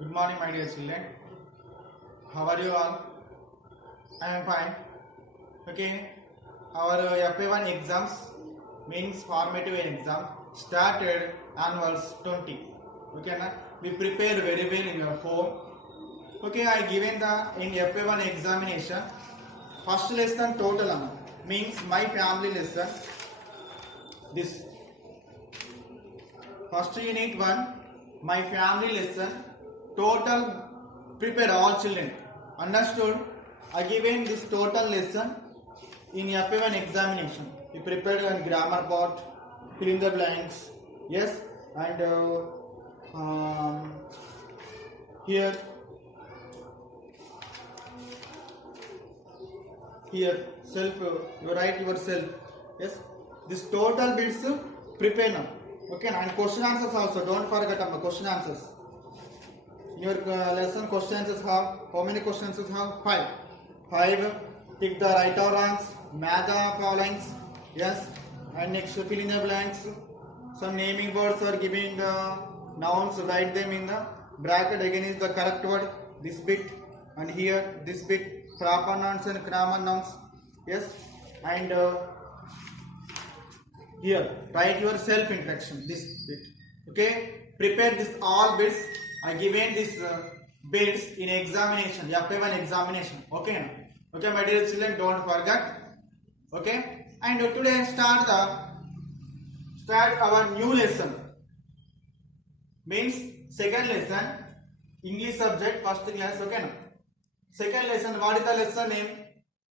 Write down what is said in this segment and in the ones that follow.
Good morning, my dear children. How are you all? I am fine. Okay. Our FA1 exams means formative exam started annuals 20. Okay, na? We prepared very well in your home. Okay, I given the in FA1 examination first lesson total means my family lesson. This first unit 1 my family lesson total prepared all children understood. I given this total lesson in FA1 examination. We prepared on grammar part, fill in the blanks, yes, and here self you write yourself, yes, this total bits prepare now. Okay, and question answers also don't forget about question answers. Your lesson question answers have how many questions you have? Five. Pick the right or wrongs, match the followings, yes, and next fill in the blanks. Some naming words or giving the nouns, write them in the bracket. Again is the correct word, this bit, and here this bit, proper nouns and grammar nouns, yes, and here write your self introduction, this bit. Okay, prepare this all bits. I given this bits in examination, FA1 examination. Okay, okay, my dear children, don't forget. Okay, and today start our new lesson. Means second lesson, English subject, first class. Okay, no? Second lesson. What is the lesson name?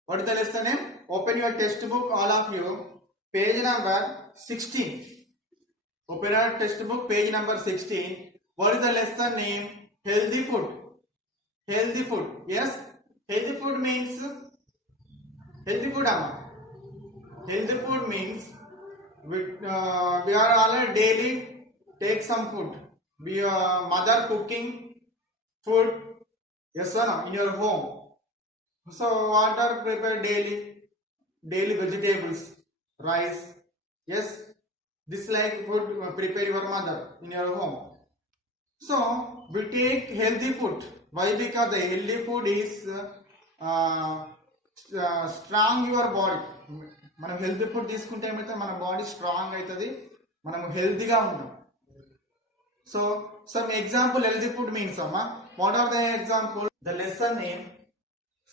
What is the lesson name? Open your textbook, all of you. Page number 16. Open your textbook, page number 16. What is the lesson name? Healthy food. Healthy food. Yes. Healthy food means healthy food. Healthy food means we are already daily take some food. We mother cooking food. Yes or no? In your home. So what are prepared daily? Daily vegetables, rice. Yes. This like food prepare your mother in your home. So we take healthy food. Why? Because the healthy food is strong your body. మనం healthy food తీసుకుంటే ఏమైతే మన body strong అవుతుంది, మనం హెల్తీగా ఉంటాం. So some example healthy food means అమ్మా. What are the example? The lesson name,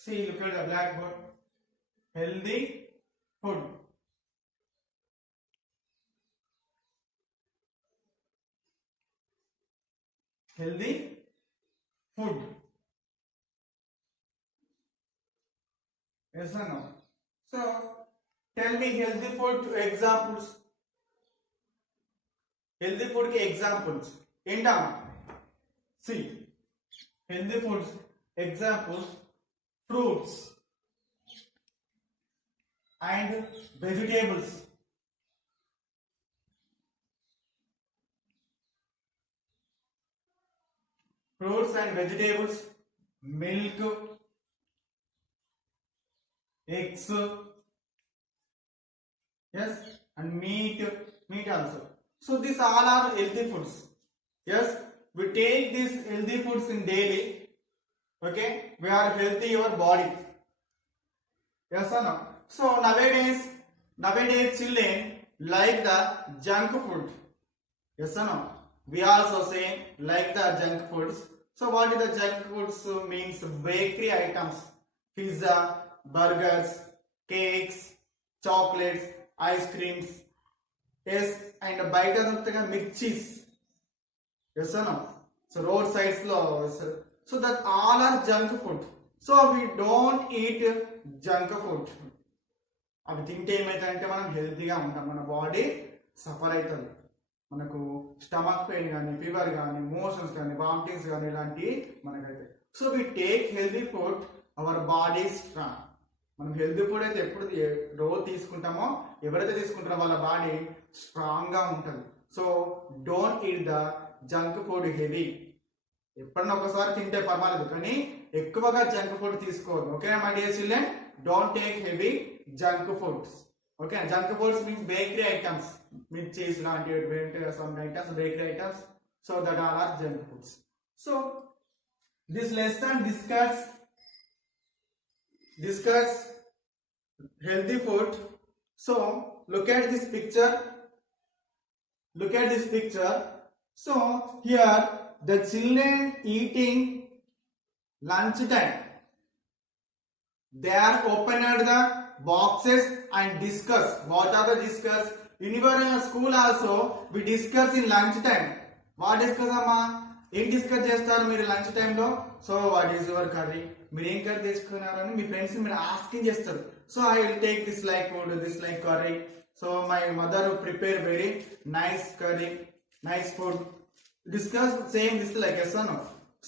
see look at the blackboard. Healthy food. Healthy food. Yes or no? So tell me healthy food examples. Healthy food के examples. ఏంటా? See healthy foods examples: fruits and vegetables. Fruits and vegetables, milk, eggs, yes, and meat also. So these all are healthy foods. Yes, we take these healthy foods in daily. Okay, we are healthy your body. Yes or no? So nowadays children like the junk food. Yes or no? We also say like the junk foods. So what is the junk foods? Means bakery items, pizza, burgers, cakes, chocolates, ice creams. Yes, and బయట దొరుకుతాయి mirchis. Yes or no? So roadsides lo, so that all are junk food. So we don't eat junk food. అవి తింటే ఏమైతుందంటే మనం హెల్తీగా ఉంటాం, మన body suffer అవుతుంది. మనకు స్టమక్ పెయిన్ కానీ, ఫీవర్ కానీ, మోషన్స్ కానీ, వామిటింగ్స్ కానీ ఇలాంటివి మనకైతే. So we take healthy food, our body strong. మనం హెల్తీ ఫుడ్ అయితే ఎప్పుడు రోజు తీసుకుంటామో, ఎవరైతే తీసుకుంటారో వాళ్ళ బాడీ స్ట్రాంగ్గా ఉంటుంది. So don't eat the junk food heavy. ఎప్పుడన్నా ఒకసారి తింటే పర్వాలేదు, కానీ ఎక్కువగా జంక్ ఫుడ్ తీసుకోవద్దు. Okay my dear children, don't take heavy junk foods. Okay, junk foods means bakery items, mirchis లాంటి some items, bakery items. So that all are junk foods. So this lesson discuss healthy food. So look at this picture. Look at this picture. So here the children eating lunch time. They are opened the boxes and discuss. What are the discuss? In your school also we discuss in lunch time. What discuss amma? ఏం డిస్కస్ చేస్తారు మీరు లంచ్ టైంలో? So what is your curry, మీరు ఏం కర్రీ తెచ్చుకున్నారని మీ ఫ్రెండ్స్ మీరు ఆస్కింగ్ చేస్తారు. So I will take this like food, this like curry. So my mother prepare very nice curry, nice food. Discuss same this like yes or no.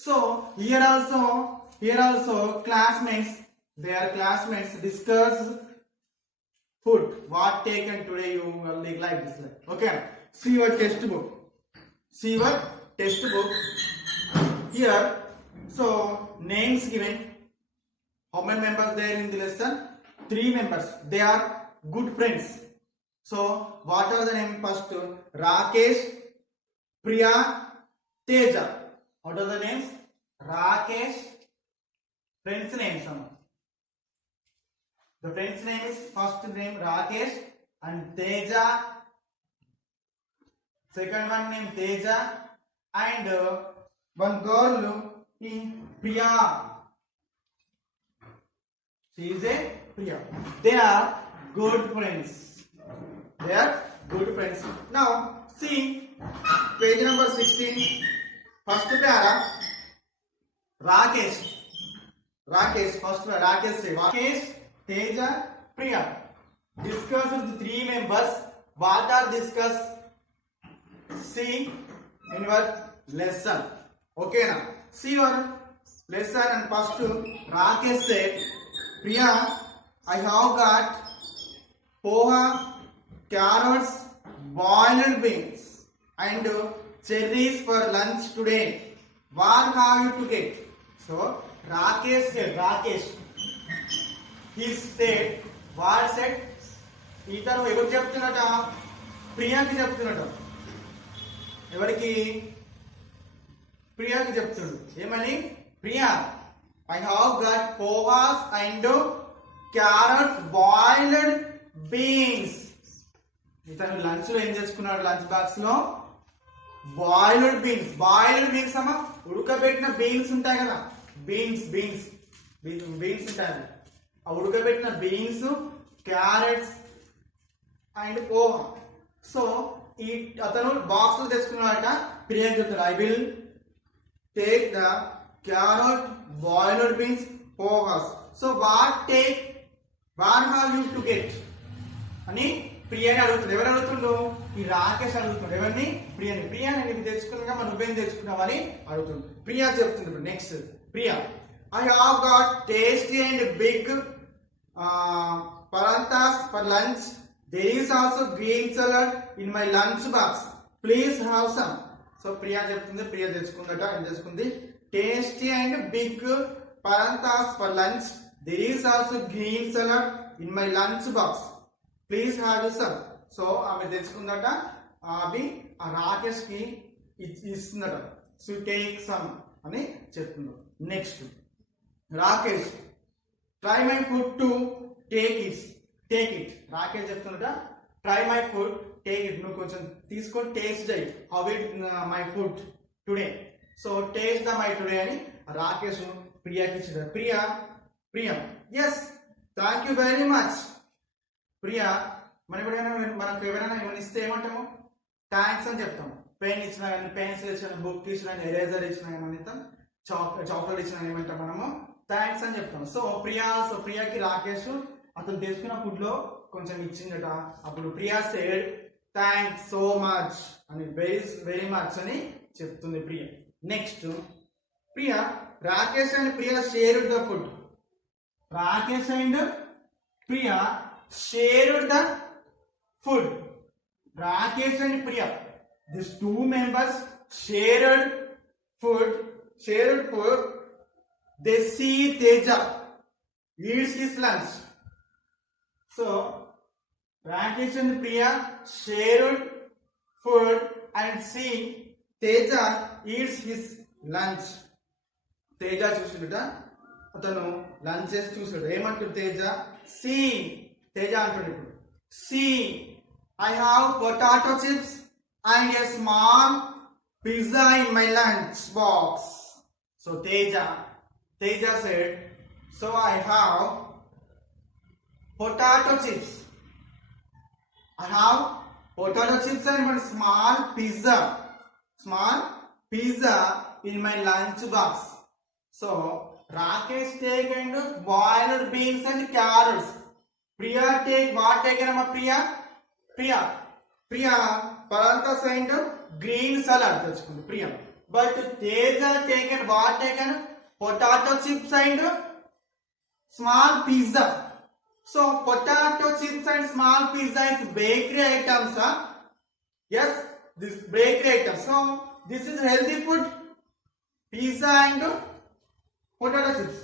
So here also classmates, they are classmates, discuss food. What taken today you like this like. Okay. See your textbook. See your textbook. Here, so names given. How many members there in the lesson? 3 members. They are good friends. So what are the name first? Rakesh, Priya, Teja. What are the names? Rakesh. Friends names. The friend's name is first name Rakesh and Teja. Second one name Teja and one girl in Priya. She is a Priya. They are good friends. They are good friends. Now see page number 16. First para. Rakesh. First para. Rakesh say Rakesh, Teja, Priya. Discuss with the 3 members. What are discussed? See in your lesson. Okay now. See your lesson and first Rakesh said, Priya, I have got poha, carrots, boiled beans and cherries for lunch today. What have you to get? So Rakesh said, he said, what said? ఇతను ఎవరు చెప్తున్నట? ప్రియాకి చెప్తున్నట. ఎవరికి? ప్రియాకి చెప్తుండు. ఏమని? Priya, I have got pohas and carrots, boiled beans. ఇతను లంచ్ లో ఏం చేసుకున్నాడు? లంచ్ బాక్స్ లో బాయిల్డ్ బీన్స్ అమ్మా, ఉడకబెట్టిన బీన్స్ ఉంటాయి కదా, బీన్స్ ఉంటాయి. ఆ ఉడకబెట్టిన beans, carrots and poha. So ఈ అతను బాక్స్ లో తెచ్చుకున్నాడట. ప్రియాకి చెప్తాడు, I will take the carrot, boiled beans, pohas. So what have you to get అని ప్రియాని అడుగుతుంది. ఎవరు అడుగుతుండ్రు? ఈ రాకేష్ అడుగుతున్నాడు. ఎవరిని? ప్రియాని. ప్రియా నేను తెచ్చుకున్నా, మరి నువ్వేం తెచ్చుకున్నావు అని అడుగుతుంది. ప్రియా చెప్తుంది. Next Priya, I have got tasty and big paranthas for lunch. There is also green salad in my lunch box. Please have some. So Priya చెప్తుంది. ప్రియా తెచ్చుకుందట. ఏం తెచ్చుకుంది? Tasty and big paranthas for lunch. There is also green salad in my lunch box. Please have some. So ఆమె తెచ్చుకుందట. అవి ఆ రాకేష్ కి ఇస్తుందట. సో టేక్ సమ్ అని చెప్తుంది. Next Rakesh, try my food to take it. Rakesh చెప్తున్నట, try my food, take it. నువ్వు కొంచెం తీసుకొని టేస్ట్ చేయి. How it my food today. So taste the my today అని రాకేష్ ప్రియాకి ఇచ్చాడు. Priya yes, thank you very much. Priya, మనకు ఎవరైనా ఏమైనా ఇస్తే ఏమంటాము? థ్యాంక్స్ అని చెప్తాము. పెన్ ఇచ్చినా కానీ, పెన్సిల్ ఇచ్చినా, బుక్ ఇచ్చినా, ఎరేజర్ ఇచ్చినా ఏమంటాం? చాక్లెట్ ఇచ్చినా ఏమంటాం మనము? థ్యాంక్స్ అని చెప్తాం. సో ప్రియాకి రాకేష్ అతను తెచ్చుకున్న ఫుడ్ లో కొంచెం ఇచ్చిందట. అప్పుడు Priya said thanks so much అని, వెరీ మచ్ అని చెప్తుంది Priya. Next Priya, Rakesh and Priya shared the food. Rakesh and Priya shared the food. Rakesh and Priya, these 2 members shared food. They see Teja eats his lunch. So Rakesh and Priya shared food and see Teja eats his lunch. Teja చూసిండుట అతను lunch చేసి చూసాడు ఏమంటాడు తేజ సి తేజ అంటాడు ఇప్పుడు see I have potato chips and a small pizza in my lunch box so Teja said so I have potato chips and one small pizza in my lunch box. So Rakesh take and boiled beans and carrots. Priya take what taken Priya paranthas and green salad techukundi Priya. But Teja taken what taken potato chips and small pizza. So potato chips and small pizza is bakery items. Yes, this bakery items. So this is healthy food. Pizza and potato chips.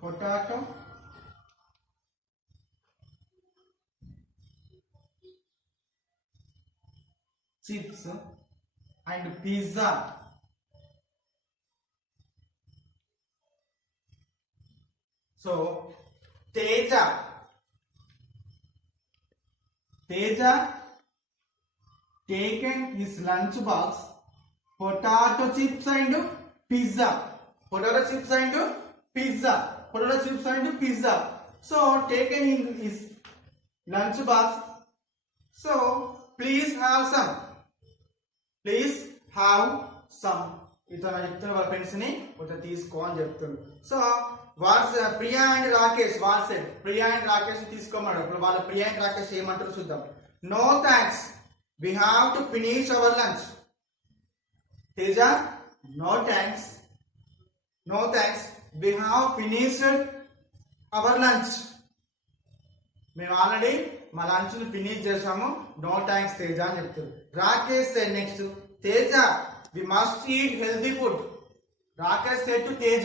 Potato chips and pizza. So Teja taken his lunch box potato chips and pizza. So taken in his lunch box. So please have some. ఇతను చెప్తున్న వాళ్ళ ఫ్రెండ్స్ ని కొంచెం తీసుకో అని చెప్తుంది. So Priya and Rakesh Priya and Rakesh తీసుకోమన్నాడు. ఇప్పుడు వాళ్ళ ప్రియా అండ్ రాకేష్ ఏమంటారు చూద్దాం. No thanks, we have to finish our lunch. Teja no thanks, we have finished our lunch. మేము ఆల్రెడీ మా లంచ్ ని ఫినిష్ చేసాము. నో థ్యాంక్స్ తేజ అని చెప్తారు. Rakesh said next Teja we must eat healthy food. Rakesh said to Teja.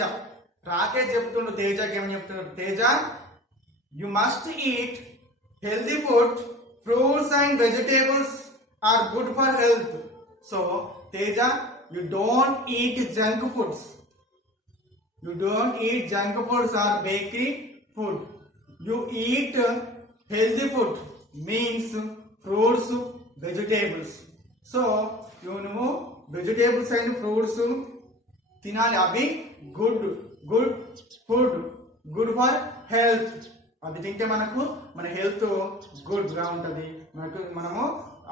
Rakesh చెప్తుండు తేజకి ఏమని చెప్తున్నాడు. Teja you must eat healthy food. Fruits and vegetables are good for health. So Teja you don't eat junk foods. Or bakery food. You eat healthy food means fruits, vegetables. So నువ్వు vegetables and fruits తినాలి. అవి good food, good for health. అవి తింటే మనకు మన health good గా ఉంటది, మనము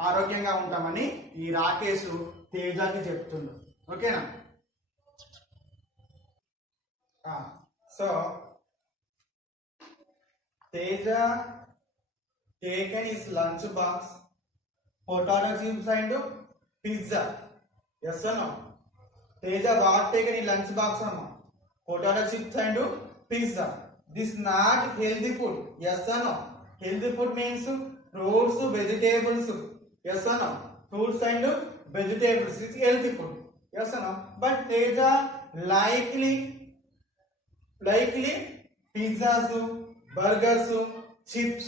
ఆరోగ్యంగా ఉంటామని ఈ రాకేష్ తేజకి చెప్తుండు. ఓకేనా? సో Teja taken his lunch box potato chips and pizza. Yes or no? Teja what taken in lunch box or no? Potato chips and pizza. This not healthy food. Yes or no? Healthy food means fruits, vegetables. Yes or no? Fruits and vegetables is healthy food. Yes or no? But Teja likely pizzas, burgers, chips.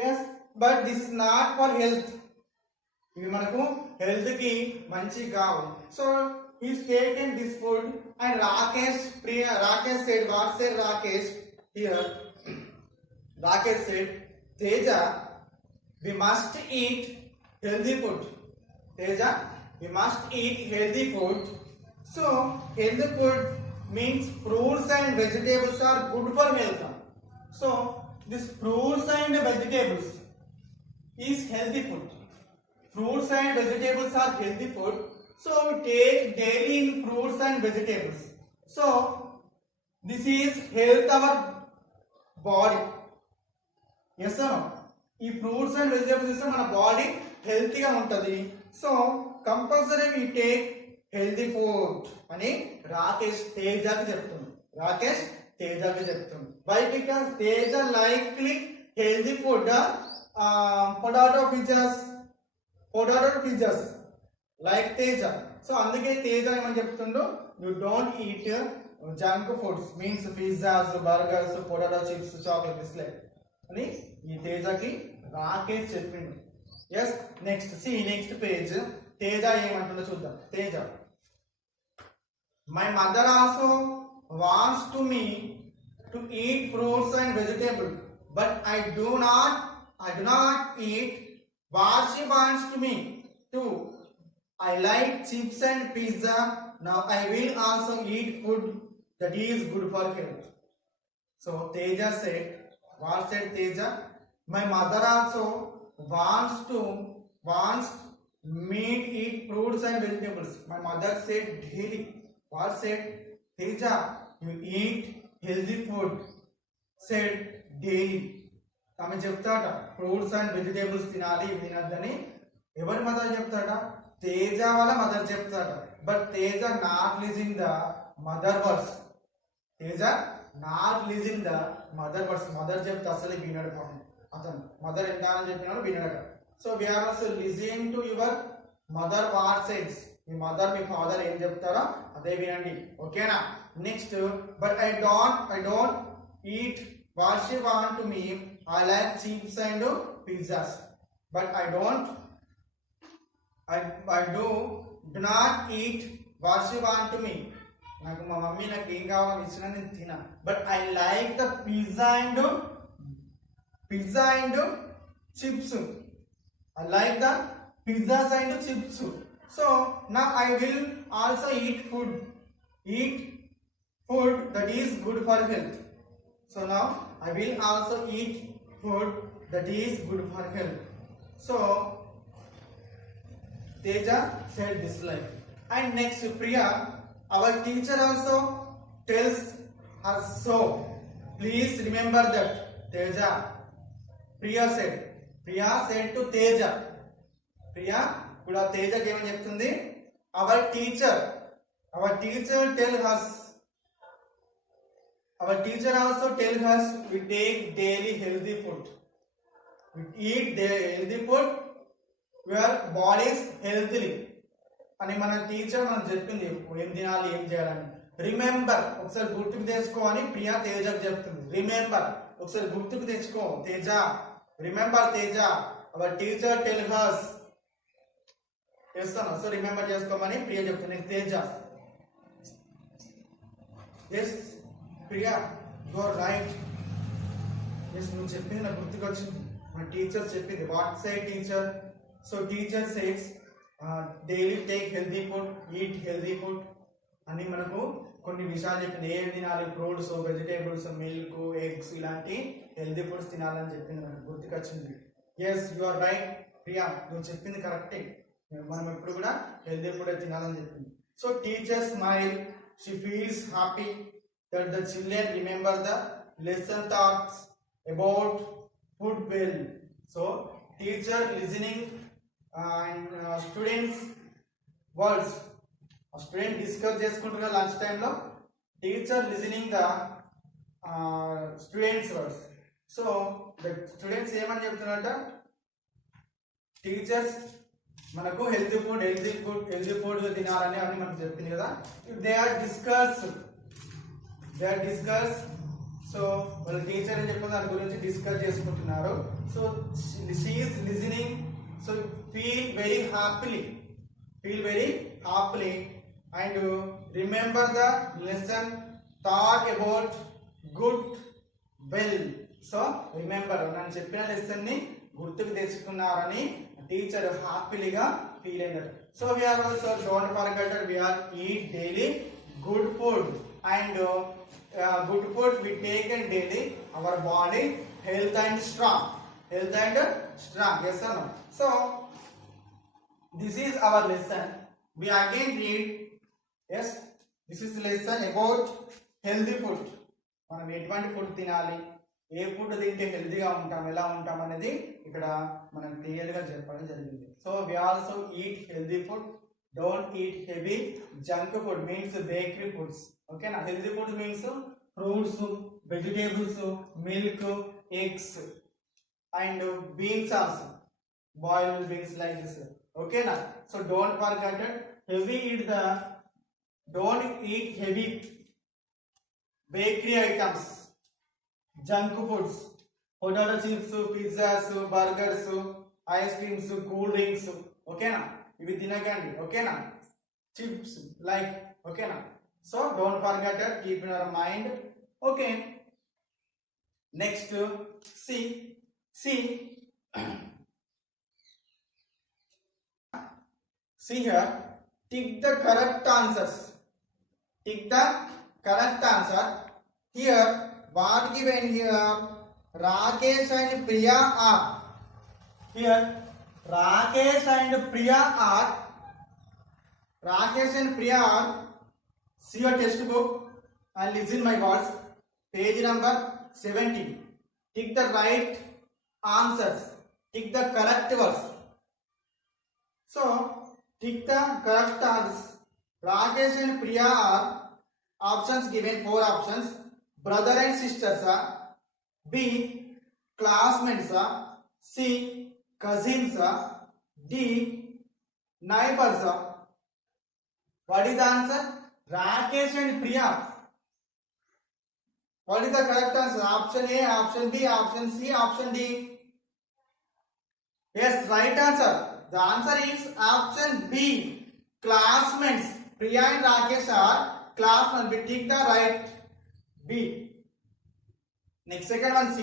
Yes, but this is not for health. ఇవి మనకు హెల్త్ కి మంచి కావు. So he's taken this food and Rakesh said, what said Rakesh here? Rakesh said, Teja, we must eat healthy food. Teja, we must eat healthy food. So healthy food means fruits and vegetables are good for health. So this fruits and vegetables is healthy food. Fruits and vegetables are healthy food. So we take daily in fruits and vegetables. So this is health our body. Yes or no? ఈ fruits and vegetables ఇస్తే మన బాడీ హెల్తీగా ఉంటుంది. So compulsory we take healthy food అని రాకేష్ తేజకి చెప్తుంది. Why? Because Teja likely healthy food, potato pizzas like Teja. So అందుకే తేజ ఏమని చెప్తుండో, you don't eat junk foods means pizzas, burgers, potato chips, chocolate this like అని ఈ తేజకి రాకేష్ చెప్పిండు. Yes, next page. తేజ ఏమంటుందో చూద్దాం. Teja, my mother also wants to me to eat fruits and vegetable but I do not eat what she wants to me to. I like chips and pizza. Now I will also eat food that is good for health. So Teja said, what said Teja? My mother also wants me to eat fruits and vegetables. My mother said daily. What said Teja? You eat healthy food. Said daily. ఆమె చెప్తాట fruits and vegetables తినాలి, ఇవి తినద్దని. ఎవరి మదర్ చెప్తాడ? తేజ వాళ్ళ mother చెప్తాడ. But Teja not listening the mother words. Teja not listening the mother words. Mother చెప్తే అసలు వినడు పాపం అతను. మదర్ ఎంత అని చెప్పినాడు వినడట. So we are also listening to your mother what sense. మీ మదర్ మీ ఫాదర్ ఏం చెప్తారో అదే వినండి, ఓకేనా? Next, but I don't eat what she want to me. I like chips and pizzas, but I do not eat what she want to me. నాకు మా మమ్మీ నాకు ఏం కావాలని ఇచ్చినా నేను తినా. But I like the pizza and chips. I like the pizzas and chips. So now I will also eat food that is good for health. So now I will also eat food that is good for health. So Teja said this line. And next, Priya, our teacher also tells us so. Please remember that. Teja, Priya said to Teja. Priya kuda Teja ki em cheptundi? Our teacher also tells us we take daily healthy food. We eat healthy food, your body is healthy. అని మన టీచర్ మనకు చెప్పింది ఏం తినాలి ఏం చేయాలని. రిమెంబర్, ఒకసారి గుర్తుకు తెచ్చుకో అని ప్రియా తేజకు చెప్తుంది. రిమెంబర్, ఒకసారి గుర్తుకు తెచ్చుకో Teja. Remember Teja, our teacher tells us. చేస్తాను, సో రిమెంబర్ చేసుకోమని ప్రియా చెప్తుంది. Teja, yes Priya you are right. Yes, నువ్వు చెప్పింది నాకు గుర్తుకొచ్చింది. మన టీచర్ చెప్పింది. What say teacher? So teacher says daily take healthy food, eat healthy food అని మనకు కొన్ని విషయాలు చెప్పింది. ఏం తినాలి? ఫ్రూట్స్, వెజిటేబుల్స్, మిల్క్, ఎగ్స్ ఇలాంటి హెల్దీ ఫుడ్స్ తినాలని చెప్పింది. మనకు గుర్తుకొచ్చింది. Yes, you are right Priya, నువ్వు చెప్పింది కరెక్టే. మనం ఎప్పుడు కూడా హెల్దీ ఫుడ్ తినాలని చెప్పింది. So teacher smile, she feels happy that the children remember the lesson talks about food well. So teacher listening and students words. Student discuss చేసుకుంటున్న లంచ్ టైం లో teacher listening the students words. So the students ఏమని చెప్తున్నారంట? Teachers మనకు healthy food తినాలని అని మనకు చెప్పింది కదా. They are discuss. సో వాళ్ళ టీచర్ అని చెప్పిన దాని గురించి డిస్కస్ చేసుకుంటున్నారు. So she is listening. So feel very happily and remember the lesson thought about good well. So remember, నేను చెప్పిన లెసన్ ని గుర్తుకు తెచ్చుకున్నారని టీచర్ హ్యాపీలీగా ఫీల్ అయినారు. So we are also don't forget we are eat daily good food and good food we take in daily, our body health and strong. Yes or no? So this is our lesson. We again read. Yes, this is lesson about healthy food. మనం ఎటువంటి ఫుడ్ తినాలి, ఏ ఫుడ్ తింటే హెల్తీగా ఉంటాం, ఎలా ఉంటాం అనేది ఇక్కడ మనం క్లియర్ గా చెప్పడం జరిగింది. So we also eat healthy food. Don't eat heavy junk food, means bakery foods. Okay na? Healthy food means fruits, vegetables, milk, eggs and beans also, boiled beans like this. Okay na? So don't forget that. Don't eat heavy bakery items, junk foods, potato chips, pizzas, burgers, ice creams, cool drinks. Okay na? ఇవి తినకండి, ఓకేనా? Chips like, ఓకేనా? So don't forget it, keep in your mind. Okay, next see see here, tick the correct answers. Tick the correct answer. Here what given here? Rakesh and Priya are. Here Rakesh and Priya are. Rakesh and Priya are. See your textbook and listen my words. Page number 17. Tick the right answers. Tick the correct words. So tick the correct answers. Rakesh and Priya are options given, 4 options. Brother and sisters are. B, classmates are. C, cousins are. D, neighbors are. What is the answer? Rakesh and Priya. What is the correct answer? Option A, option B, option C, option D. Yes, right answer. The answer is option B, classmates. Priya and Rakesh are classmates. We take the right B. Next, second one, C.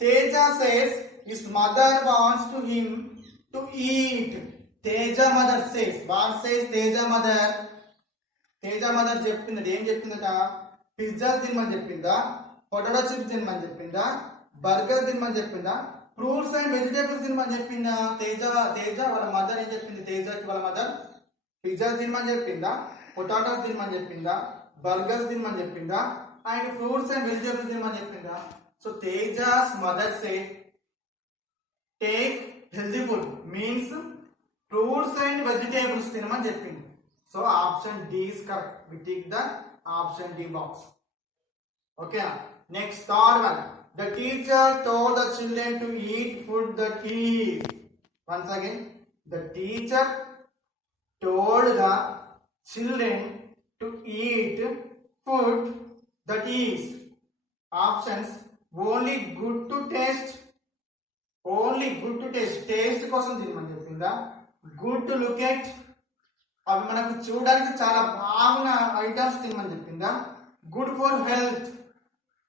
Teja says his mother wants to him to eat. Teja mother says. What says Teja mother? Teja mother చెప్పింది, ఏం చెప్పిందట? పిజ్జా తినమని చెప్పిందా, potato chips తినమని చెప్పిందా, బర్గర్ తినమని చెప్పిందా, fruits and vegetables తినమని చెప్పిందా? తేజ వాళ్ళ మదర్ ఏం చెప్పింది? తేజకి వాళ్ళ మదర్ పిజ్జా తినమని చెప్పిందా, పొటాటోస్ తినమని చెప్పిందా, బర్గర్స్ తినమని చెప్పిందా, అండ్ ఫ్రూట్స్ అండ్ వెజిటేబుల్స్ తినమని చెప్పిందా? So Teja's mother say take healthy food means fruits and vegetables తినమని చెప్పింది. So option D is correct. We tick the option D box. Okay, next third one. The teacher told the children to eat food that is. Once again, the teacher told the children to eat food that is. Options: only good to taste, only good to taste, taste కోసం తినమని చెప్పిందా, good to look at, అవి మనకు చూడడానికి చాలా బాగున్న ఐటమ్స్ తినమని చెప్పిందా, గుడ్ ఫర్ హెల్త్,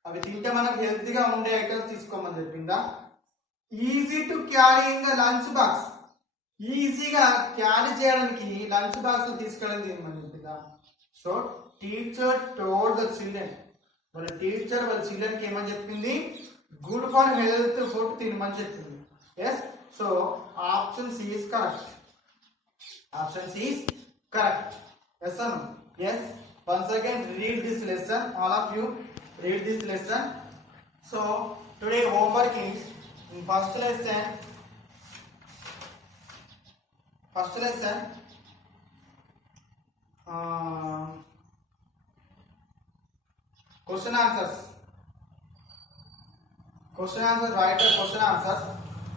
అవి తింటే మనకు హెల్తీగా ఉండే ఐటమ్స్ తీసుకోమని చెప్పిందా, easy to carry in the lunch box, ఈజీగా క్యారీ చేయడానికి లంచ్ బాక్స్ తీసుకెళ్ళడానికి తినమని చెప్పిందా. So teacher told the children, వాళ్ళ టీచర్ వాళ్ళ చిల్డ్రన్కి ఏమని చెప్పింది? గుడ్ ఫర్ హెల్త్ ఫుడ్ తినమని చెప్పింది. Yes, so option C is correct. Option C is correct. Yes or no? Yes. Once again, read this lesson. All of you read this lesson. So today homework is in first lesson. Question answers. Write the question answers.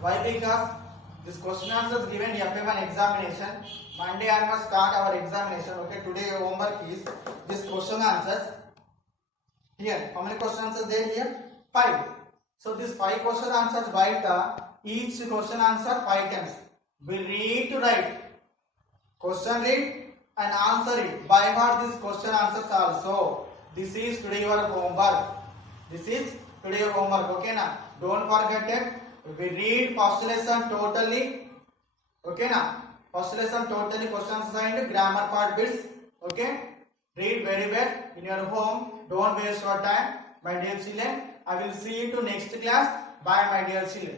Why? Because this question answers given FA1 examination. Monday I must start our examination. Okay, today your homework is this question answers. Here, how many question answers there here? 5. So this 5 question answers, write each question answer 5 times. We read to write. Question read and answer it. By heart this question answers also. This is today your homework. Okay na? Don't forget it. We read first lesson totally. Okay na? First lesson totally questions and grammar part bits. Okay? Read very well in your home. Don't waste your time, my dear children. I will see you to next class. Bye, my dear children.